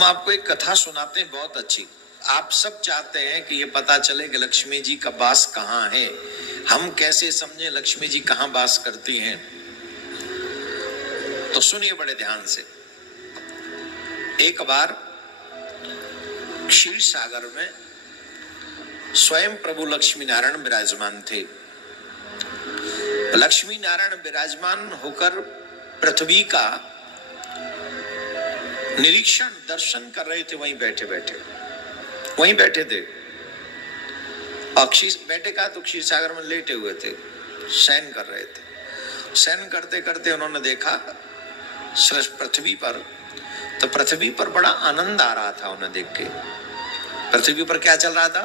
हम आपको एक कथा सुनाते हैं बहुत अच्छी। आप सब चाहते हैं कि ये पता चले कि लक्ष्मी जी का वास कहाँ है, हम कैसे समझे लक्ष्मी जी कहाँ वास करती हैं। तो सुनिए बड़े ध्यान से। एक बार क्षीर सागर में स्वयं प्रभु लक्ष्मी नारायण विराजमान थे। लक्ष्मी नारायण विराजमान होकर पृथ्वी का निरीक्षण दर्शन कर रहे थे। वहीं बैठे थे। और बैठे का तो क्षीर सागर में लेटे हुए थे, शयन कर रहे थे। शयन करते करते उन्होंने देखा पृथ्वी पर, तो पृथ्वी पर बड़ा आनंद आ रहा था उन्हें देख के। पृथ्वी पर क्या चल रहा था?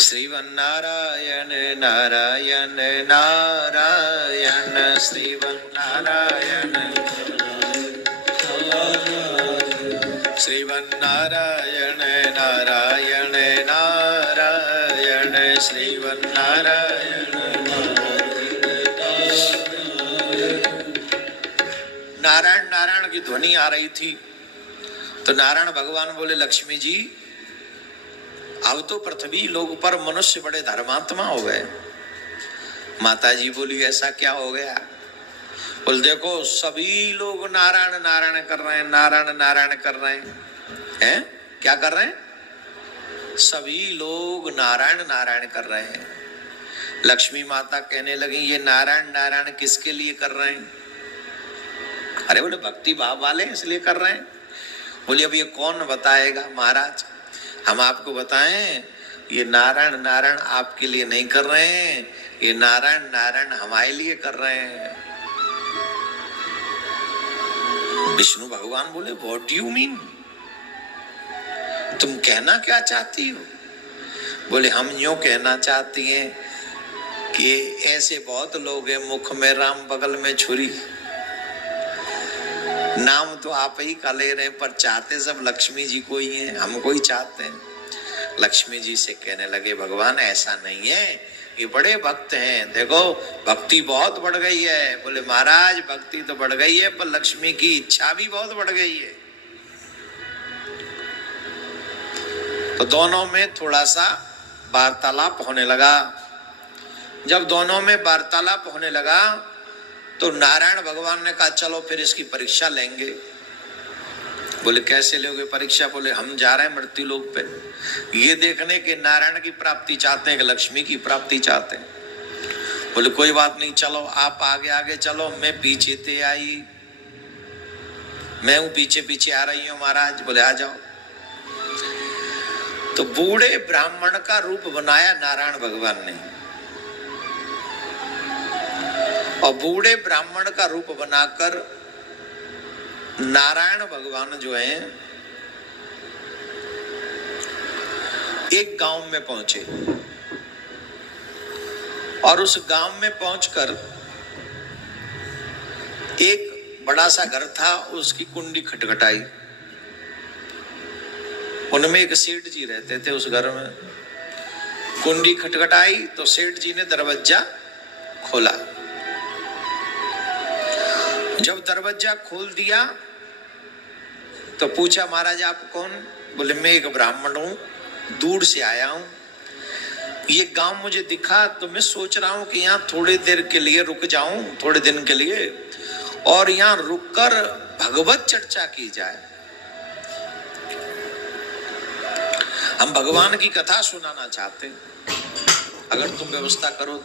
श्रीवन नारायण नारायण नारायण, श्रीवन नारायण श्रीवन नारायण नारायण नारायण, श्रीवन नारायण नारायण नारायण की ध्वनि आ रही थी। तो नारायण भगवान बोले, लक्ष्मी जी अब तो पृथ्वी लोग पर मनुष्य बड़े धर्मात्मा हो गए। माता जी बोली, ऐसा क्या हो गया? बोल, देखो सभी लोग नारायण नारायण कर रहे हैं, नारायण नारायण कर रहे हैं। क्या कर रहे हैं? सभी लोग नारायण नारायण कर रहे हैं। लक्ष्मी माता कहने लगी, ये नारायण नारायण किसके लिए कर रहे हैं? अरे बोले, भक्ति भाव वाले इसलिए कर रहे हैं। बोले, अब ये कौन बताएगा? महाराज हम आपको बताएं, ये नारायण नारायण आपके लिए नहीं कर रहे हैं, ये नारायण नारायण हमारे लिए कर रहे हैं। विष्णु भगवान बोले, व्हाट डू यू मीन? तुम कहना क्या चाहती हो? बोले, हम यूं कहना चाहती हैं कि ऐसे बहुत लोग हैं, मुख में राम बगल में छुरी। नाम तो आप ही का ले रहे हैं, पर चाहते सब लक्ष्मी जी को ही हैं, हमको ही चाहते हैं। लक्ष्मी जी से कहने लगे, भगवान ऐसा नहीं है, ये बड़े भक्त हैं, देखो भक्ति बहुत बढ़ गई है। बोले, महाराज भक्ति तो बढ़ गई है, पर लक्ष्मी की इच्छा भी बहुत बढ़ गई है। तो दोनों में थोड़ा सा वार्तालाप होने लगा। जब दोनों में वार्तालाप होने लगा तो नारायण भगवान ने कहा, चलो फिर इसकी परीक्षा लेंगे। बोले, कैसे लोगे परीक्षा? बोले, हम जा रहे हैं मृत्यु लोक पे, ये देखने के नारायण की प्राप्ति चाहते हैं कि लक्ष्मी की प्राप्ति चाहते हैं। बोले, कोई बात नहीं, चलो आप आगे आगे चलो, मैं पीछे ते आई, मैं हूं पीछे पीछे आ रही हूं महाराज। बोले, आ जाओ। तो बूढ़े ब्राह्मण का रूप बनाया नारायण भगवान ने, और बूढ़े ब्राह्मण का रूप बनाकर नारायण भगवान जो हैं एक गांव में पहुंचे। और उस गांव में पहुंचकर एक बड़ा सा घर था, उसकी कुंडी खटखटाई। उनमें एक सेठ जी रहते थे उस घर में। कुंडी खटखटाई तो सेठ जी ने दरवाजा खोला। जब दरवाजा खोल दिया तो पूछा, महाराज आप कौन? बोले, मैं एक ब्राह्मण हूं, दूर से आया हूं। ये गांव मुझे दिखा तो मैं सोच रहा हूं कि यहाँ थोड़ी देर के लिए रुक जाऊं, थोड़े दिन के लिए, और यहाँ रुककर भगवत चर्चा की जाए। हम भगवान की कथा सुनाना चाहते हैं, अगर तुम व्यवस्था करो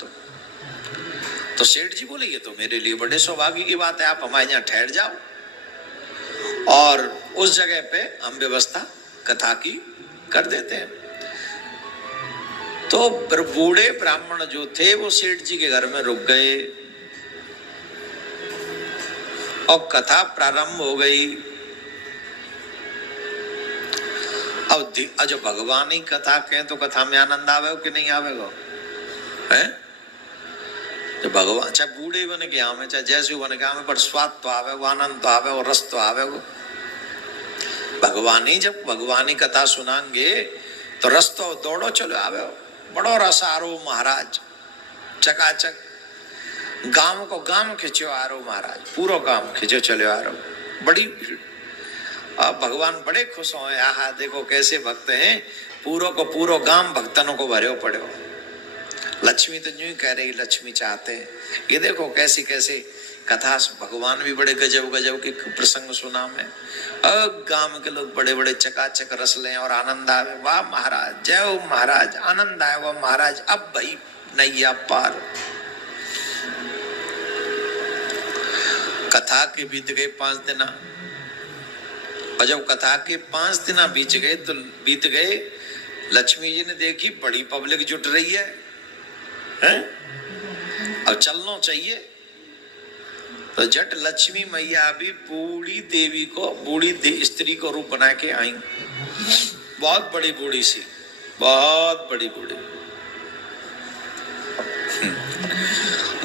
तो सेठ जी बोले, ये तो मेरे लिए बड़े सौभाग्य की बात है, आप हमारे यहाँ ठहर जाओ और उस जगह पे हम व्यवस्था कथा की कर देते हैं। तो बूढ़े ब्राह्मण जो थे वो सेठ जी के घर में रुक गए और कथा प्रारंभ हो गई। अब जब भगवान ही कथा कहें तो कथा में आनंद आवेगा कि नहीं आवेगा? है तो भगवान चाहे बूढ़े बन के आवे, चाहे जैसे बन के आवे, पर स्वाद तो आवे, आनंद तो आवे और रस तो आवे। भगवान ही जब भगवान ही कथा सुनाएंगे तो रस तो दौड़ो चलो आवे, बड़ो रस आरो महाराज, चकाचक गांव को गांव खिंचो आ रहो महाराज, पूरा गांव खिंचो चलो आ रहो, बड़ी भीड़। अब भगवान बड़े खुश हो, आहा देखो कैसे भक्त हैं, पूरो को पूरो गांव भक्तनों को भरे पड़े हो। लक्ष्मी तो यूं ही कह रही, लक्ष्मी चाहते हैं। ये देखो कैसी कैसे कथा, भगवान भी बड़े गजब गजब के प्रसंग सुना में। अब गांव के लोग बड़े बड़े चकाचक रस लें और आनंद आवे। वाह महाराज, जय हो महाराज, आनंद आएगा महाराज, अब भाई नैया पार। कथा के बीत गए 5 दिन, और जब कथा के 5 दिन बीत गए, लक्ष्मी जी ने देखी बड़ी पब्लिक जुट रही है, हैं? अब चलना चाहिए, तो जट लक्ष्मी मैया भी बूढ़ी देवी को, स्त्री को रूप बना के आई। बहुत बड़ी बूढ़ी सी, बहुत बड़ी बूढ़ी,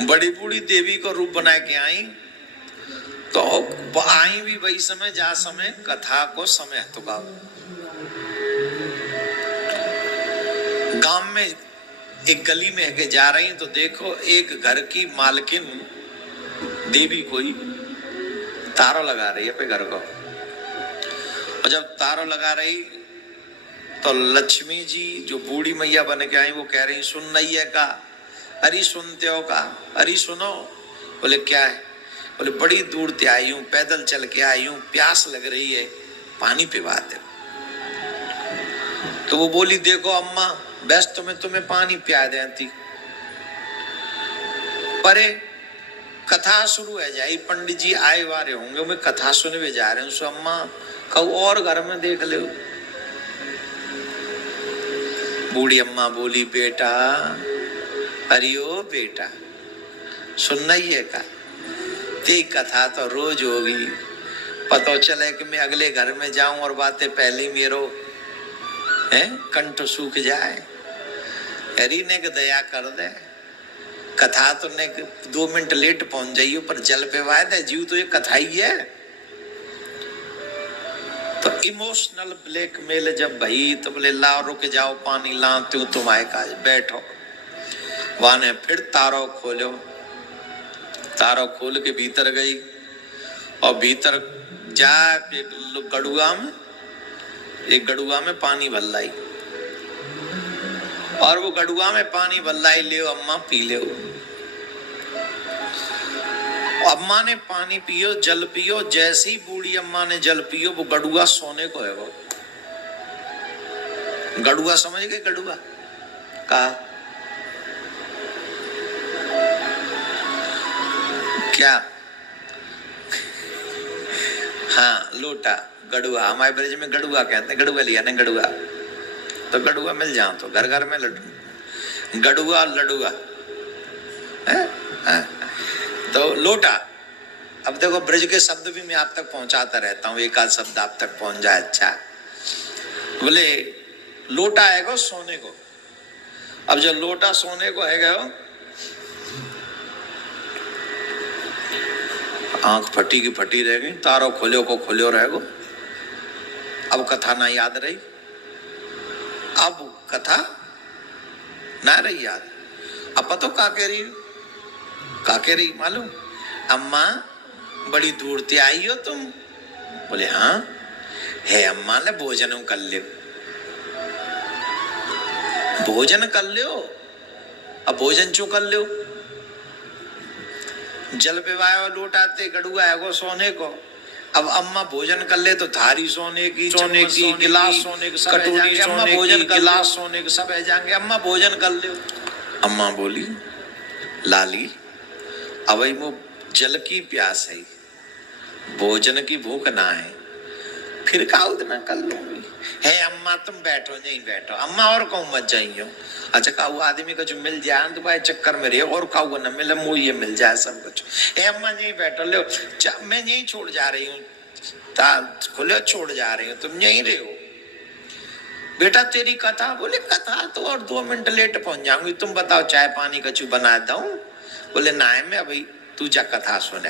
बड़ी बूढ़ी देवी को रूप बना के आई। तो आई भी वही समय जा समय कथा को समय तो गांव में एक गली में के जा रही, तो देखो एक घर की मालकिन देवी कोई तारों लगा रही है अपने घर को। और जब तारों लगा रही तो लक्ष्मी जी जो बूढ़ी मैया बन के आई, वो कह रही सुन नहीं है का, अरे सुनते हो का, अरे सुनो। बोले क्या है? बोले बड़ी दूर से आई हूं, पैदल चल के आई हूं, प्यास लग रही है, पानी पिवा दे। तो वो बोली देखो अम्मा, बस तुम्हें पानी पिया देती, परे कथा शुरू है जाई, पंडित जी आए वारे होंगे, मैं कथा सुनने जा रहे हूँ, सो अम्मा कहो और घर में देख ले। बूढ़ी अम्मा बोली बेटा, अरियो बेटा सुनना ही है का, ते कथा तो रोज होगी, पता चले कि मैं अगले घर में जाऊं और बातें पहले मेरो है कंठ सूख जाए। हरी ने दया कर दे, कथा तो ने 2 मिनट लेट पहुंच जाइयो, पर जल पे वायदे जीव तो ये कथा ही है। तो इमोशनल ब्लैकमेल जब भई, तो बोले लाओ रुक जाओ, पानी लाती हूं, तुम आए काज बैठो। वहां ने फिर तारो खोलो, तारो खोल के भीतर गई, और भीतर जा एक गड़ुआ में पानी भर लाई, और वो गड़ुआ में पानी भर लाई, ले अम्मा पी ले। अम्मा ने पानी पियो, जल पियो, जैसे ही बूढ़ी अम्मा ने जल पियो, वो गड़ुआ सोने को है। वो गड़ुआ समझ गए? गड़ुआ का क्या? हाँ लोटा, गड़ुआ, हमारे ब्रज में गड़ुआ कहते हैं, गड़ुआ लिया ना गड़ुआ, तो गड़ुआ मिल जाओ तो घर घर में लड्डू, गड़ुआ लडुआ है? तो लोटा। अब देखो ब्रज के शब्द भी मैं आप तक पहुंचाता रहता हूँ, एक आध शब्द आप तक पहुंच जाए अच्छा। बोले लोटा है सोने को, अब जब लोटा सोने को है गयो, आंख फटी की फटी रह गई, तारो खोलियो को खोलियो रह गो। अब कथा ना याद रही, अब कथा ना रही याद। अब पतो का कह रही मालूम? अम्मा बड़ी दूर से आई हो तुम? बोले हाँ है अम्मा, ने भोजन कर लियो, भोजन कर लियो। अब भोजन क्यों कर लियो? जल पिवायो लोटाते, गड़ुआ है वो सोने को। अब अम्मा भोजन कर ले तो थारी सोने की, गिलास सोने की, कटोरी अम्मा भोजन, गिलास सोने के सब है जाएंगे, अम्मा भोजन कर ले। अम्मा बोली लाली अब वो जल की प्यास है, भोजन की भूख ना है, फिर का उतना कर लूंगी। है अम्मा तुम बैठो, नहीं बैठो अम्मा, और कहूँ मत जाइयो। अच्छा काऊ आदमी का जो मिल जाए तो भाई चक्कर में रहे, और काऊ न मिले मुँह ये मिल जाए सब कुछ। है अम्मा नहीं बैठो, लो मैं यहीं छोड़ जा रही हूँ, खुले छोड़ जा रही हूँ, तुम यहीं रहे हो। बेटा तेरी कथा? बोले कथा तो और 2 मिनट लेट पहुंच जाऊंगी, तुम बताओ चाय पानी कछु बना दूं? बोले ना मैं भाई तू जा कथा सुने।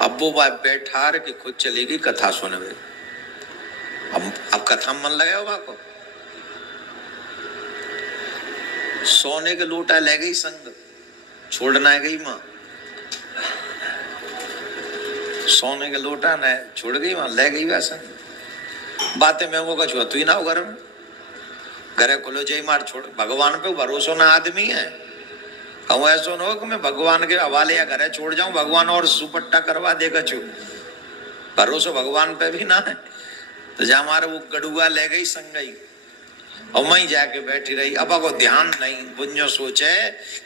अब वो बात बैठा के खुद चली गई कथा सुने। अब कथा मन लगा होगा को, सोने के लोटा ले गई संग, छोड़ना है गई माँ, सोने का लोटा न छोड़ गई, वहां ले गई वैसा बातें में वो कछु तू ही ना हो घर में, घरे खुलो जय मार छोड़, भगवान पे भरोसा ना आदमी है। कहूँ ऐसा न हो कि मैं भगवान के हवाले या घरे छोड़ जाऊं, भगवान और सुपट्टा करवा देगा चू, भरोसा भगवान पे भी ना है। तो जहाँ हमारे वो गड़ुआ ले गई संग गई और वहीं जाके बैठी रही। अब को ध्यान नहीं, बुझो सोचे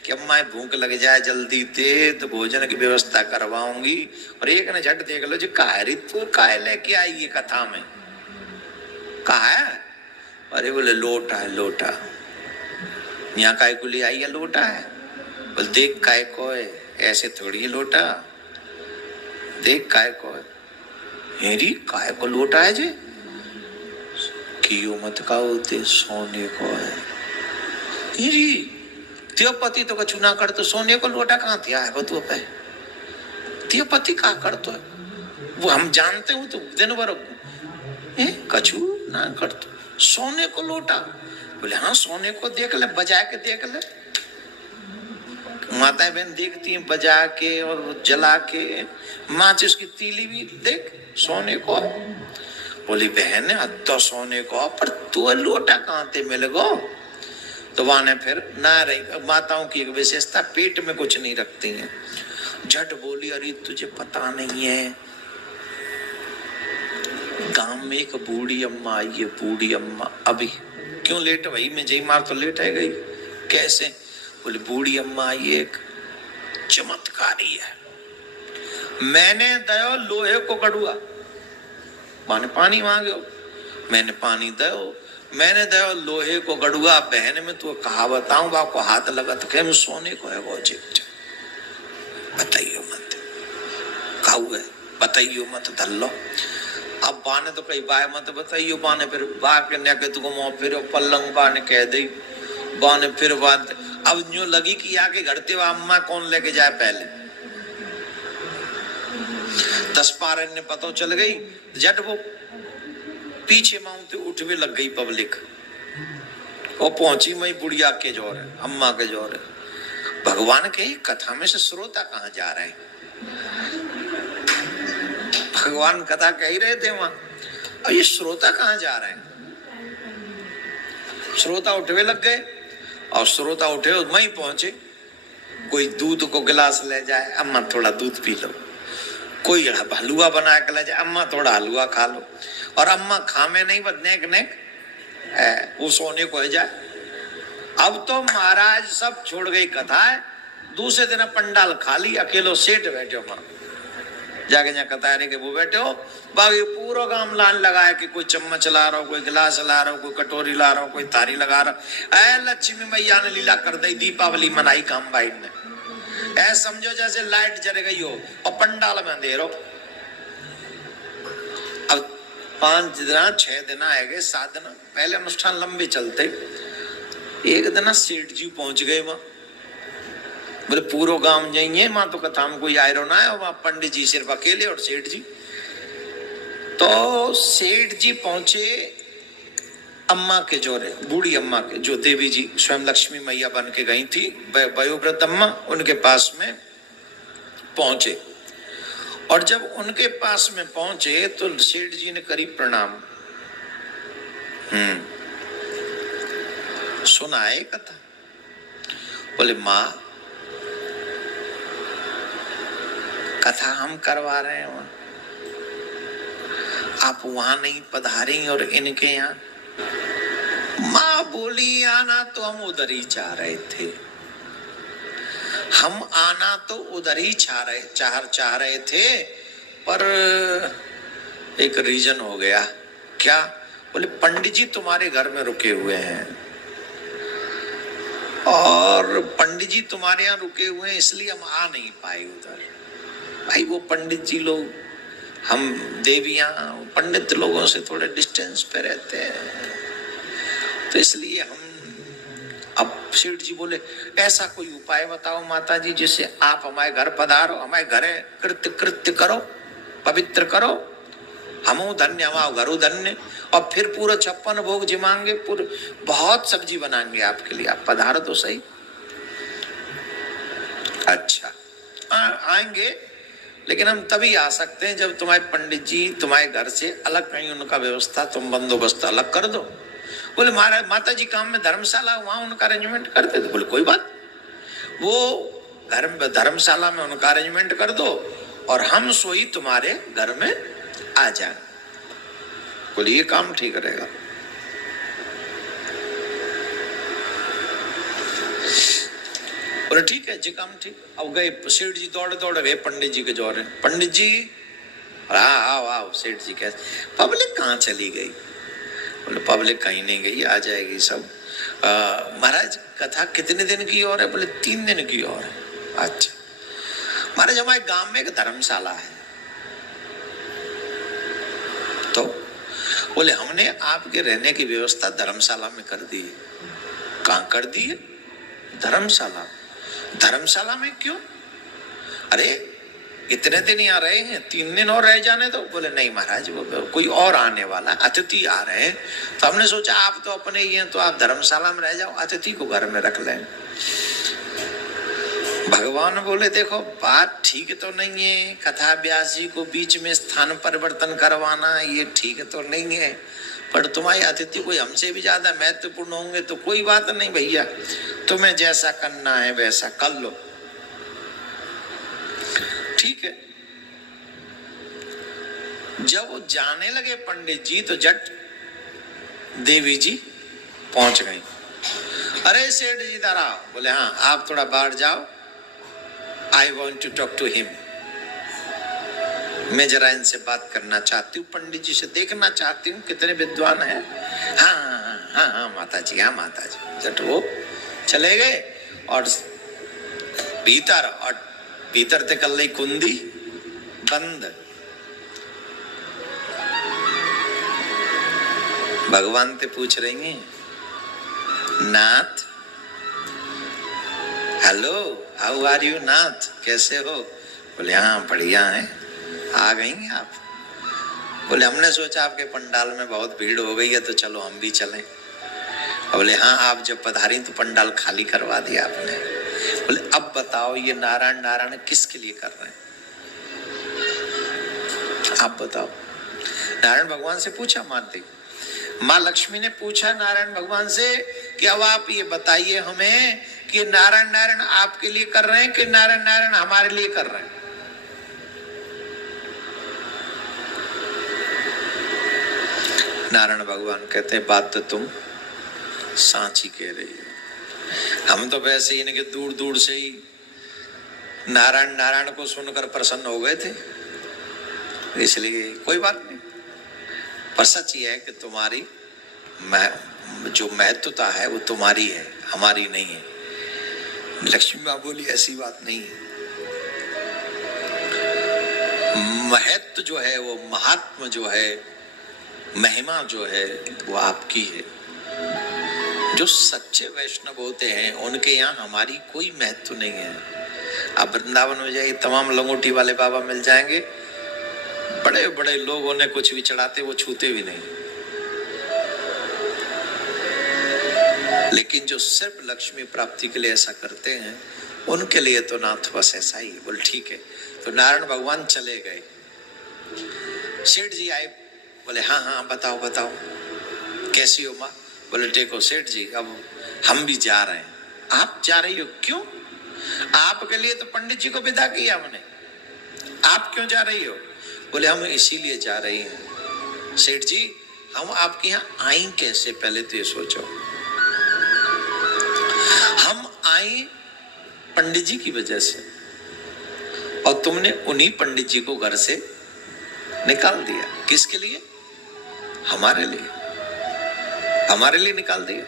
कि अम्मा भूख लग जाए जल्दी ते तो भोजन की व्यवस्था करवाऊंगी। और एक ने झट देख लो जी कहा तू काहे लेके आई ये कथा में, कहा है? अरे बोले लोटा है, लोटा यहाँ काय को ले आई है, लोटा है। बोले देख काय को है, ऐसे थोड़ी है लोटा, देख काय को है। हेरी काय को लोटा है जी, कियो मत का होते सोने को है। हेरी त्यो पति तो कछु ना कर तो सोने को लोटा कहाँ थिया है बतू पे, त्यो पति का कर तो वो हम जानते हो तो दिन भर कछु ना कर तो सोने को लोटा। बोले हाँ सोने को देख ले, बजा के देख ले। माता बहन देखती हैं बजा के और जला के, माचिस की तीली भी देख सोने को। बोली बहन तो सोने को, पर तू लोटा कहाँ ते मिल गो। तो वहां ने फिर ना रही, माताओं की एक विशेषता पेट में कुछ नहीं रखती हैं। झट बोली अरे तुझे पता नहीं है, गांव में एक बूढ़ी अम्मा आई है, बूढ़ी अम्मा अभी क्यों लेट वही में जय मार तो लेट है गई कैसे। बोले बूढ़ी अम्मा आई एक चमत्कारी है, मैंने दयो लोहे को गड़ुआ, माने पानी मांगो, मैंने पानी दयो, मैंने दयो लोहे को गड़ुआ। बहन में तू कहा बताऊं बाप को हाथ लगा तो कह सोने को है वो चिप बताइयो मत, खाऊ है बताइयो मत धल्लो। अब बाने तो कई बाय मत बताइयो, बाने फिर बा के ने के तुको मुंह फिर पल्लंग बाने कह दे, बाने फिर बात अब न्यू लगी कि आके घड़ते हुआ अम्मा कौन लेके जाए पहले। 10 पारन ने पता चल गई, जट वो पीछे माउंटे उठ भी लग गई पब्लिक, वो पहुंची मई बुढ़िया के जोर है, अम्मा के जोर है। भगवान के कथा में से श्रोता कहाँ जा रहे हैं, भगवान कथा कह ही रहे थे वहां, और ये श्रोता कहाँ जा रहे हैं। श्रोता उठवे लग गए और श्रोता उठे और वहीं पहुंचे। कोई दूध को गिलास ले जाए, अम्मा थोड़ा दूध पी लो, कोई हलवा बना के ले जाए, अम्मा थोड़ा हलवा खा लो। और अम्मा खामे नहीं बदने वो सोने को है जाए। अब तो महाराज सब छोड़ गई कथा है, दूसरे दिन पंडाल खाली, अकेलो सेठ बैठे हो जाके जहाँ कथा है कि वो बैठे हो, बाकी पूरा काम लान लगा है कि कोई चम्मच ला रहा हो, कोई गिलास ला रहा हो, कोई कटोरी ला रहा हो, कोई थारी लगा रहा। ऐ लक्ष्मी मैया ने लीला कर दी, दीपावली मनाई काम भाई ने। ऐ समझो जैसे लाइट जल गई हो और पंडाल में अंधेरो। अब 5 दिन 6 दिन आएंगे 7 दिन पहले अनुष्ठान लंबे चलते। एक दिन सेठ जी पहुंच गए वहां, बोले पूरा गांव जाइए मां तो कथा में कोई आयरो ना है, वहां पंडित जी सिर्फ अकेले और सेठ जी। तो सेठ जी पहुंचे अम्मा के जोरे, बूढ़ी अम्मा के, जो देवी जी स्वयं लक्ष्मी मैया बन के गई थी, वयोवृद्ध अम्मा, उनके पास में पहुंचे। और जब उनके पास में पहुंचे तो सेठ जी ने करी प्रणाम। सुना है कथा? बोले माँ कथा हम करवा रहे हैं वहां, आप वहां नहीं पधारी और इनके यहाँ। माँ बोली आना तो हम उधर ही चाह रहे थे, हम आना तो उधर ही चाह रहे थे, पर एक रीजन हो गया। क्या? बोले पंडित जी तुम्हारे घर में रुके हुए हैं, और पंडित जी तुम्हारे यहाँ रुके हुए हैं इसलिए हम आ नहीं पाए उधर। भाई वो पंडित जी लोग, हम देवियां पंडित लोगों से थोड़े डिस्टेंस पे रहते हैं, तो इसलिए हम। अब सेठ जी बोले ऐसा कोई उपाय बताओ माता जी जिससे आप हमारे घर पधारो, हमारे घरे कृत्य करो, पवित्र करो, हमो धन्य हमारा घरो धन्य, और फिर पूरा 56 भोग जिमाएंगे, पूरे बहुत सब्जी बनाएंगे आपके लिए, आप पधारो तो सही। अच्छा आएंगे, लेकिन हम तभी आ सकते हैं जब तुम्हारे पंडित जी तुम्हारे घर से अलग कहीं उनका व्यवस्था तुम बंदोबस्त अलग कर दो। बोले महाराज माता जी काम में धर्मशाला वहां उनका अरेंजमेंट कर दे। बोले कोई बात, वो धर्मशाला में उनका अरेंजमेंट कर दो और हम सोई तुम्हारे घर में आ जाए। बोले ये काम ठीक रहेगा। बोले ठीक है जी, काम ठीक। अब गए सेठ जी, दौड़ दौड़ गए पंडित जी के जोरे। पंडित जी आओ आओ। सेठ जी कैसे? पब्लिक कहाँ चली गई? बोले पब्लिक कहीं नहीं गई, आ जाएगी सब। महाराज कथा कितने दिन की और है? बोले 3 दिन की और है। अच्छा महाराज हमारे गांव में एक धर्मशाला है। तो बोले हमने आपके रहने की व्यवस्था धर्मशाला में कर दी है। कहाँ कर दी है? धर्मशाला। धर्मशाला में क्यों? अरे इतने दिन यहाँ रहे हैं, 3 दिन और रह जाने दो। बोले नहीं महाराज वो कोई और आने वाला, अतिथि आ रहे हैं, तो हमने सोचा आप तो अपने ही हैं तो आप धर्मशाला में रह जाओ, अतिथि को घर में रख लें। भगवान बोले देखो बात ठीक तो नहीं है, कथा व्यास जी को बीच में स्थान परिवर्तन करवाना ये ठीक तो नहीं है, पर तुम्हारे अतिथि कोई हमसे भी ज्यादा महत्वपूर्ण होंगे तो कोई बात नहीं भैया, तुम्हें जैसा करना है वैसा कर लो। ठीक है। जब वो जाने लगे पंडित जी तो जट देवी जी पहुंच गई। अरे सेठ जी इधर आओ। बोले हाँ आप थोड़ा बाहर जाओ, I want to talk to him. मैं जरा इनसे बात करना चाहती हूँ, पंडित जी से देखना चाहती हूँ कितने विद्वान हैं। हाँ हाँ हाँ हाँ माता जी, हाँ माता जी। जट वो चले गए और भीतर ते कल ली कुंदी बंद। भगवान ते पूछ रही हैं नाथ, हेलो हाउ आर यू नाथ, कैसे हो? बोले हाँ बढ़िया है। आ गई आप? बोले हमने सोचा आपके पंडाल में बहुत भीड़ हो गई है तो चलो हम भी चलें। बोले हाँ आप जब पधारी तो पंडाल खाली करवा दिया आपने। बोले अब बताओ ये नारायण नारायण किसके लिए कर रहे हैं? आप बताओ। नारायण भगवान से पूछा माँ लक्ष्मी ने पूछा नारायण भगवान से कि अब आप ये बताइए हमें कि नारायण नारायण आपके लिए कर रहे हैं कि नारायण नारायण हमारे लिए कर रहे हैं? नारायण भगवान कहते हैं बात तो तुम सांची कह रही हो, हम तो वैसे ही इनके दूर दूर से ही नारायण नारायण को सुनकर प्रसन्न हो गए थे, इसलिए कोई बात नहीं। पर सच ये है कि तुम्हारी जो महत्वता है वो तुम्हारी है, हमारी नहीं है। लक्ष्मी माँ बोली ऐसी बात नहीं है, महत्व जो है वो महात्मा जो है, महिमा जो है वो आपकी है। जो सच्चे वैष्णव होते हैं उनके यहाँ हमारी कोई महत्व नहीं है। आप वृंदावन में जाइए तमाम लंगोटी वाले बाबा मिल जाएंगे, बड़े बड़े लोग उन्हें कुछ भी चढ़ाते वो छूते भी नहीं, लेकिन जो सिर्फ लक्ष्मी प्राप्ति के लिए ऐसा करते हैं उनके लिए तो नाथ बस ऐसा ही। बोल ठीक है। तो नारायण भगवान चले गए। सेठ जी आए। बोले हाँ हाँ बताओ बताओ कैसी हो माँ? बोले देखो सेठ जी अब हम भी जा रहे हैं। आप जा रही हो? क्यों? आपके लिए तो पंडित जी को विदा किया हमने, आप क्यों जा रही हो? बोले हम इसीलिए जा रही हैं। सेठ जी हम आपके यहाँ आई कैसे, पहले तो ये सोचो। हम आई पंडित जी की वजह से, और तुमने उन्हीं पंडित जी को घर से निकाल दिया। किसके लिए? हमारे लिए, हमारे लिए निकाल दिया।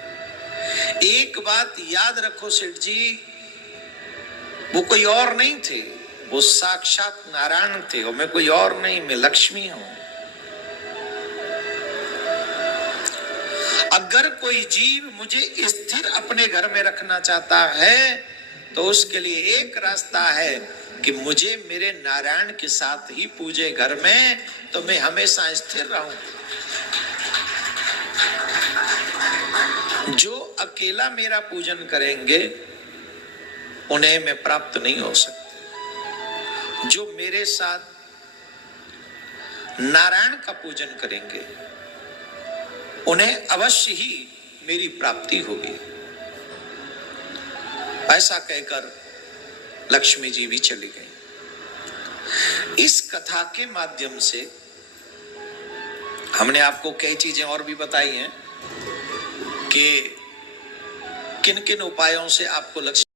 एक बात याद रखो सेठ जी, वो कोई और नहीं थे, वो साक्षात नारायण थे, और मैं कोई और नहीं, मैं लक्ष्मी हूं। अगर कोई जीव मुझे स्थिर अपने घर में रखना चाहता है तो उसके लिए एक रास्ता है कि मुझे मेरे नारायण के साथ ही पूजे घर में, तो मैं हमेशा स्थिर रहूं। जो अकेला मेरा पूजन करेंगे उन्हें मैं प्राप्त नहीं हो सकता, जो मेरे साथ नारायण का पूजन करेंगे उन्हें अवश्य ही मेरी प्राप्ति होगी। ऐसा कहकर लक्ष्मी जी भी चली गई। इस कथा के माध्यम से हमने आपको कई चीजें और भी बताई हैं कि किन किन उपायों से आपको लक्ष्मी